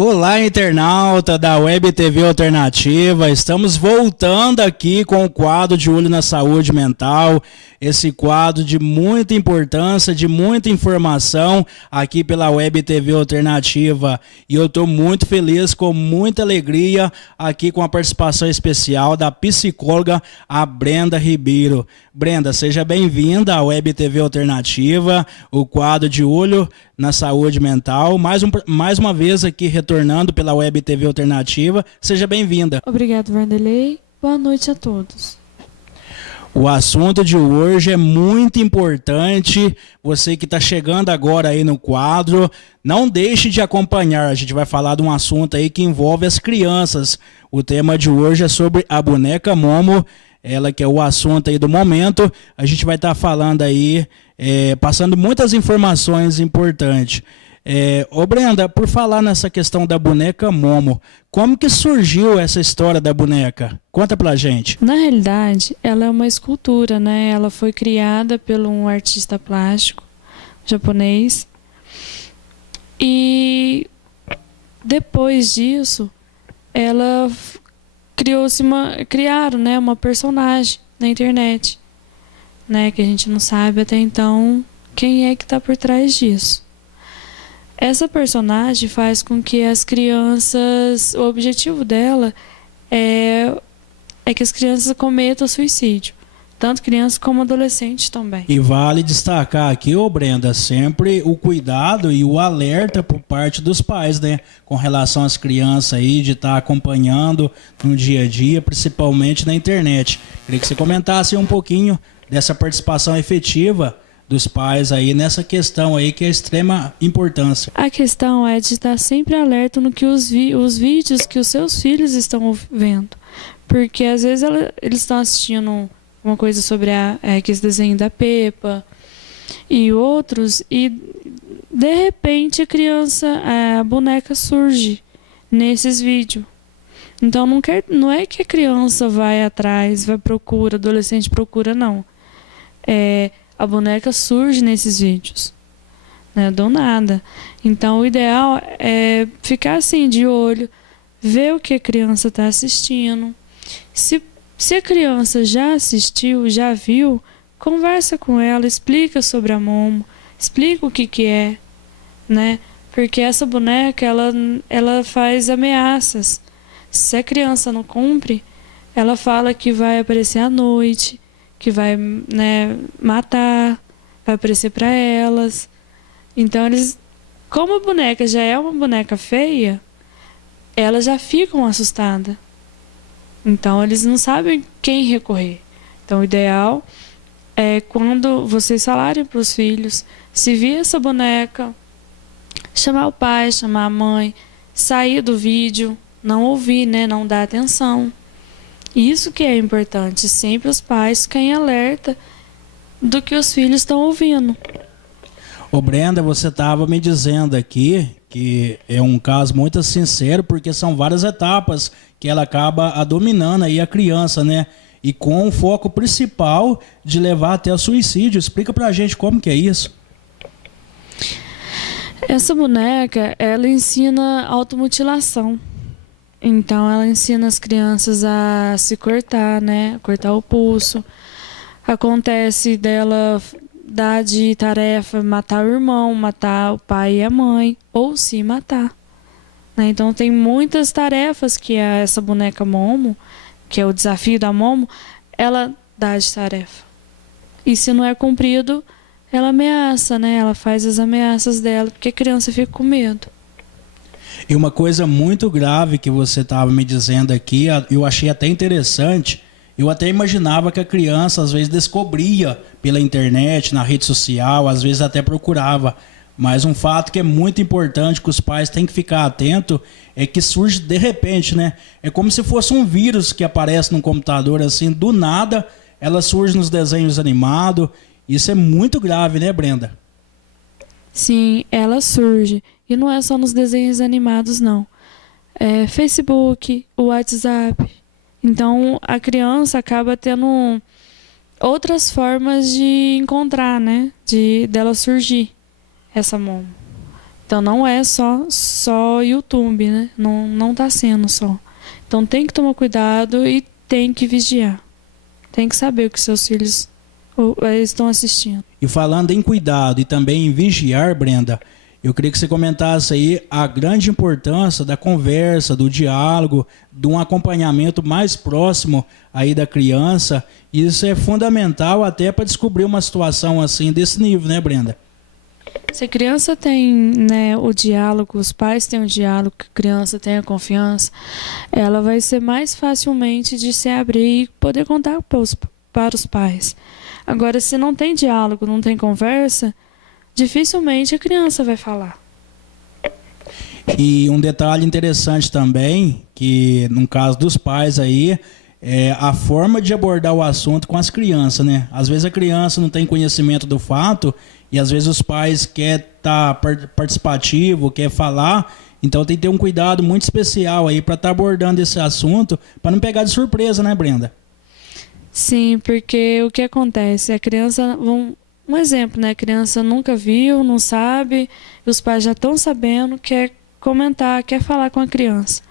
Olá, internauta da Web TV Alternativa. Estamos voltando aqui com o quadro de Olho na Saúde Mental. Esse quadro de muita importância, de muita informação aqui pela Web TV Alternativa. E eu estou muito feliz, com muita alegria, aqui com a participação especial da psicóloga, a Brenda Ribeiro. Brenda, seja bem-vinda à Web TV Alternativa, o quadro de Olho na Saúde Mental. Mais uma vez aqui retornando pela Web TV Alternativa. Seja bem-vinda. Obrigado, Vanderlei. Boa noite a todos. O assunto de hoje é muito importante. Você que está chegando agora aí no quadro, não deixe de acompanhar. A gente vai falar de um assunto aí que envolve as crianças. O tema de hoje é sobre a boneca Momo. Ela que é o assunto aí do momento. A gente vai estar falando aí, passando muitas informações importantes. Ô Brenda, por falar nessa questão da boneca Momo, como que surgiu essa história da boneca? Conta pra gente. Na realidade, ela é uma escultura, né? Ela foi criada por um artista plástico japonês. E depois disso, ela criaram, né, uma personagem na internet, né, que a gente não sabe até então quem é que está por trás disso. Essa personagem faz com que as crianças, o objetivo dela é que as crianças cometam suicídio, tanto crianças como adolescentes também. E vale destacar aqui, ô Brenda, sempre o cuidado e o alerta por parte dos pais, né? Com relação às crianças aí, de estar acompanhando no dia a dia, principalmente na internet. Queria que você comentasse um pouquinho dessa participação efetiva dos pais aí nessa questão aí que é extrema importância. A questão é de estar sempre alerta no que os vídeos que os seus filhos estão vendo. Porque às vezes eles estão assistindo uma coisa sobre aquele desenho da Peppa e outros, e de repente a boneca surge nesses vídeos. Então não é que a criança vai atrás, procura, adolescente procura, não. A boneca surge nesses vídeos, né, do nada. Então o ideal é ficar assim de olho, ver o que a criança está assistindo. Se a criança já assistiu, já viu, conversa com ela, explica sobre a Momo, explica o que é, né? Porque essa boneca, ela faz ameaças. Se a criança não cumpre, ela fala que vai aparecer à noite, que vai, né, matar, vai aparecer para elas. Então como a boneca já é uma boneca feia, elas já ficam assustadas. Então eles não sabem quem recorrer. Então o ideal é, quando vocês falarem para os filhos, se vir essa boneca, chamar o pai, chamar a mãe, sair do vídeo, não ouvir, né, não dar atenção. Isso que é importante, sempre os pais fiquem alerta do que os filhos estão ouvindo. Ô Brenda, você estava me dizendo aqui que é um caso muito sincero, porque são várias etapas que ela acaba dominando aí a criança, né? E com o foco principal de levar até o suicídio. Explica pra gente como que é isso. Essa boneca, ela ensina automutilação. Então ela ensina as crianças a se cortar, né? Cortar o pulso. Acontece dela dar de tarefa matar o irmão, matar o pai e a mãe, ou se matar, né? Então tem muitas tarefas que essa boneca Momo, que é o desafio da Momo, ela dá de tarefa. E se não é cumprido, ela ameaça, né? Ela faz as ameaças dela, porque a criança fica com medo. E uma coisa muito grave que você estava me dizendo aqui, eu achei até interessante. Eu até imaginava que a criança às vezes descobria pela internet, na rede social, às vezes até procurava. Mas um fato que é muito importante, que os pais têm que ficar atentos, é que surge de repente, né? É como se fosse um vírus que aparece no computador assim, do nada, ela surge nos desenhos animados. Isso é muito grave, né, Brenda? Sim, ela surge. E não é só nos desenhos animados, não. É Facebook, o WhatsApp. Então a criança acaba tendo outras formas de encontrar, né? Dela surgir, essa Momo. Então não é só YouTube, né? Não tá sendo só. Então tem que tomar cuidado e tem que vigiar. Tem que saber o que seus filhos estão assistindo. E falando em cuidado e também em vigiar, Brenda, eu queria que você comentasse aí a grande importância da conversa, do diálogo, de um acompanhamento mais próximo aí da criança. Isso é fundamental até para descobrir uma situação assim desse nível, né, Brenda? Se a criança tem, né, o diálogo, os pais têm o diálogo, a criança tem a confiança, ela vai ser mais facilmente de se abrir e poder contar para os pais. Agora, se não tem diálogo, não tem conversa, dificilmente a criança vai falar. E um detalhe interessante também, que no caso dos pais aí, é a forma de abordar o assunto com as crianças, né? Às vezes a criança não tem conhecimento do fato e às vezes os pais querem estar participativo, quer falar, então tem que ter um cuidado muito especial aí para estar abordando esse assunto, para não pegar de surpresa, né, Brenda? Sim, porque o que acontece? A criança, um exemplo, né? A criança nunca viu, não sabe, e os pais já estão sabendo, quer comentar, quer falar com a criança.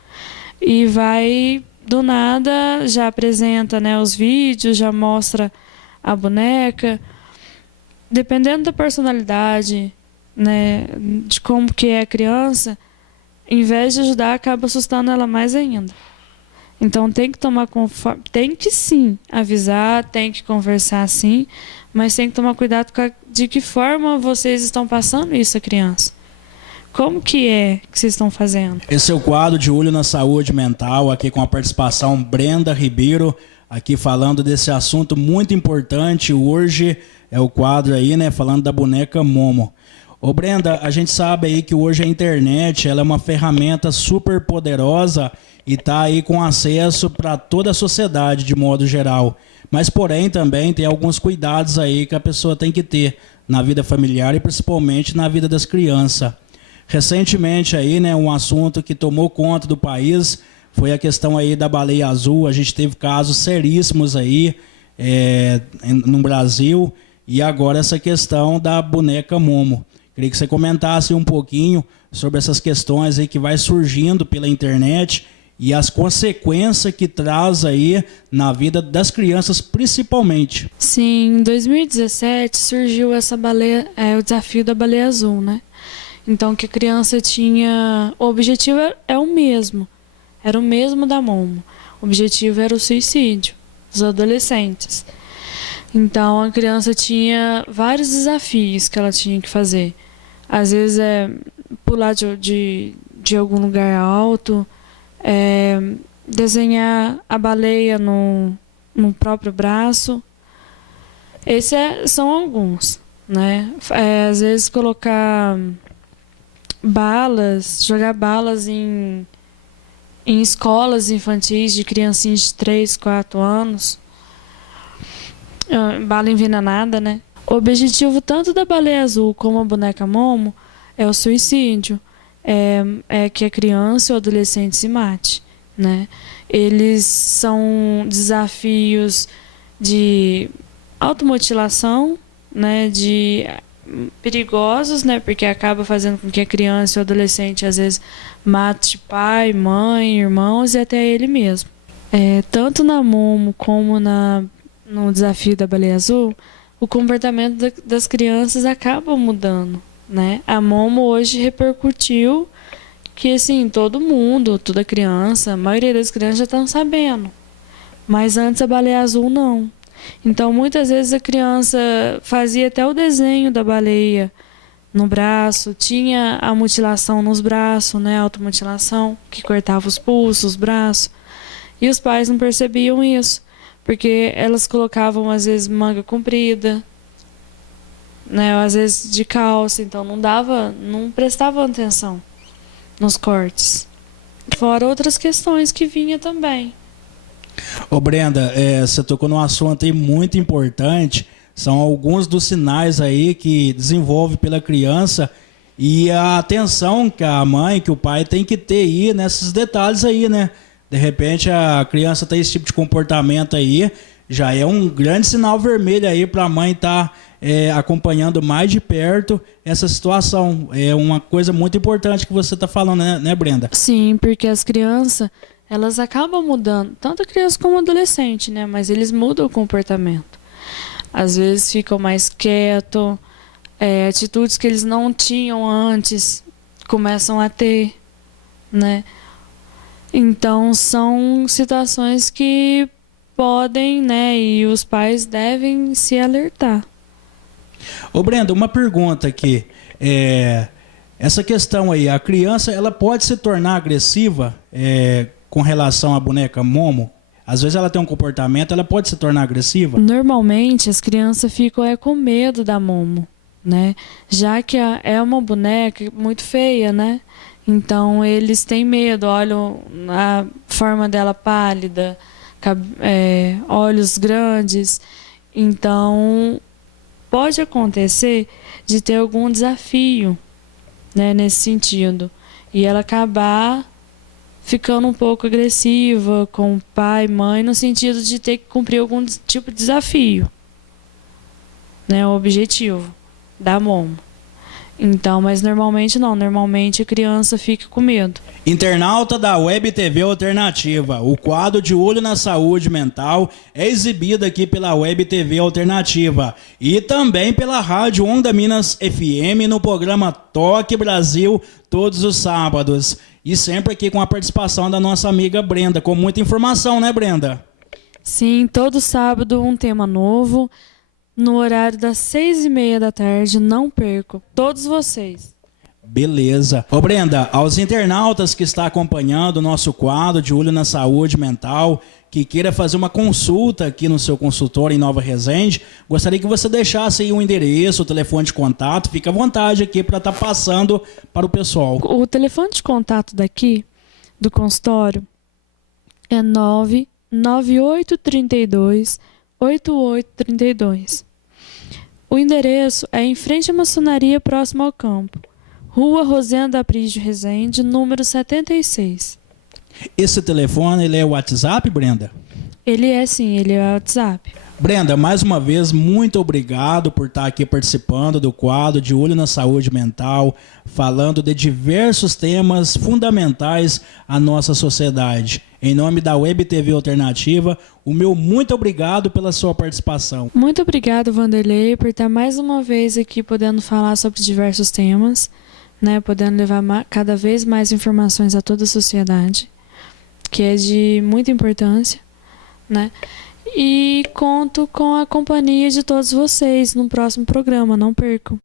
E vai, do nada, já apresenta, né, os vídeos, já mostra a boneca. Dependendo da personalidade, né, de como que é a criança, em vez de ajudar, acaba assustando ela mais ainda. Então tem que tem que sim avisar, tem que conversar sim, mas tem que tomar cuidado de que forma vocês estão passando isso à criança. Como que é que vocês estão fazendo? Esse é o quadro de Olho na Saúde Mental, aqui com a participação Brenda Ribeiro, aqui falando desse assunto muito importante. Hoje é o quadro aí, né, falando da boneca Momo. Ô Brenda, a gente sabe aí que hoje a internet ela é uma ferramenta super poderosa e está aí com acesso para toda a sociedade de modo geral. Mas porém também tem alguns cuidados aí que a pessoa tem que ter na vida familiar e principalmente na vida das crianças. Recentemente aí, né, um assunto que tomou conta do país foi a questão aí da baleia azul. A gente teve casos seríssimos aí no Brasil e agora essa questão da boneca Momo. Queria que você comentasse um pouquinho sobre essas questões aí que vai surgindo pela internet e as consequências que traz aí na vida das crianças principalmente. Sim, em 2017 surgiu essa baleia, o desafio da baleia azul, né? Então que a criança tinha, o objetivo é o mesmo, era o mesmo da Momo. O objetivo era o suicídio dos adolescentes. Então a criança tinha vários desafios que ela tinha que fazer. Às vezes pular de algum lugar alto, desenhar a baleia no próprio braço. Esses são alguns, né? Às vezes colocar balas, jogar balas em escolas infantis de criancinhas de 3, 4 anos. Bala envenenada, né? O objetivo tanto da baleia azul como a boneca Momo é o suicídio. É que a criança ou adolescente se mate, né? Eles são desafios de automutilação, né? Perigosos, né? Porque acaba fazendo com que a criança ou adolescente às vezes mate pai, mãe, irmãos e até ele mesmo. Tanto na Momo como no desafio da baleia azul, o comportamento das crianças acaba mudando, né? A Momo hoje repercutiu que, assim, todo mundo, toda criança, a maioria das crianças já estão sabendo. Mas antes a baleia azul não. Então, muitas vezes a criança fazia até o desenho da baleia no braço, tinha a mutilação nos braços, né? A automutilação, que cortava os pulsos, os braços. E os pais não percebiam isso, porque elas colocavam, às vezes, manga comprida, né? Ou, às vezes, de calça, então não prestavam atenção nos cortes. Fora outras questões que vinha também. Ô Brenda, você tocou num assunto aí muito importante, são alguns dos sinais aí que desenvolve pela criança e a atenção que a mãe, que o pai tem que ter aí nesses detalhes aí, né? De repente a criança tem esse tipo de comportamento aí, já é um grande sinal vermelho aí para a mãe estar acompanhando mais de perto essa situação. É uma coisa muito importante que você está falando, né, Brenda? Sim, porque as crianças, elas acabam mudando, tanto a criança como o adolescente, né? Mas eles mudam o comportamento. Às vezes ficam mais quietos, atitudes que eles não tinham antes começam a ter, né? Então são situações que podem, né? E os pais devem se alertar. Ô Brenda, uma pergunta aqui. Essa questão aí, a criança ela pode se tornar agressiva com relação à boneca Momo? Às vezes ela tem um comportamento, ela pode se tornar agressiva? Normalmente as crianças ficam com medo da Momo, né? Já que é uma boneca muito feia, né? Então eles têm medo, olham a forma dela pálida, olhos grandes. Então pode acontecer de ter algum desafio, né, nesse sentido. E ela acabar ficando um pouco agressiva com o pai e mãe, no sentido de ter que cumprir algum tipo de desafio, né, o objetivo da Momo. Então, mas normalmente não, normalmente a criança fica com medo. Internauta da Web TV Alternativa, o quadro de Olho na Saúde Mental é exibido aqui pela Web TV Alternativa e também pela Rádio Onda Minas FM no programa Toque Brasil, todos os sábados. E sempre aqui com a participação da nossa amiga Brenda, com muita informação, né, Brenda? Sim, todo sábado um tema novo. No horário das 6:30 da tarde, não perco. Todos vocês. Beleza. Ô Brenda, aos internautas que estão acompanhando o nosso quadro de Olho na Saúde Mental, que queira fazer uma consulta aqui no seu consultório em Nova Resende, gostaria que você deixasse aí o endereço, o telefone de contato. Fica à vontade aqui para estar passando para o pessoal. O telefone de contato daqui, do consultório, é 99832 8832. O endereço é em frente à maçonaria, próximo ao campo. Rua Rosenda Aprígio Rezende, número 76. Esse telefone, ele é o WhatsApp, Brenda? Ele é sim, ele é o WhatsApp. Brenda, mais uma vez, muito obrigado por estar aqui participando do quadro de Olho na Saúde Mental, falando de diversos temas fundamentais à nossa sociedade. Em nome da Web TV Alternativa, o meu muito obrigado pela sua participação. Muito obrigado, Vanderlei, por estar mais uma vez aqui podendo falar sobre diversos temas, né, podendo levar cada vez mais informações a toda a sociedade, que é de muita importância, né? E conto com a companhia de todos vocês no próximo programa, não percam.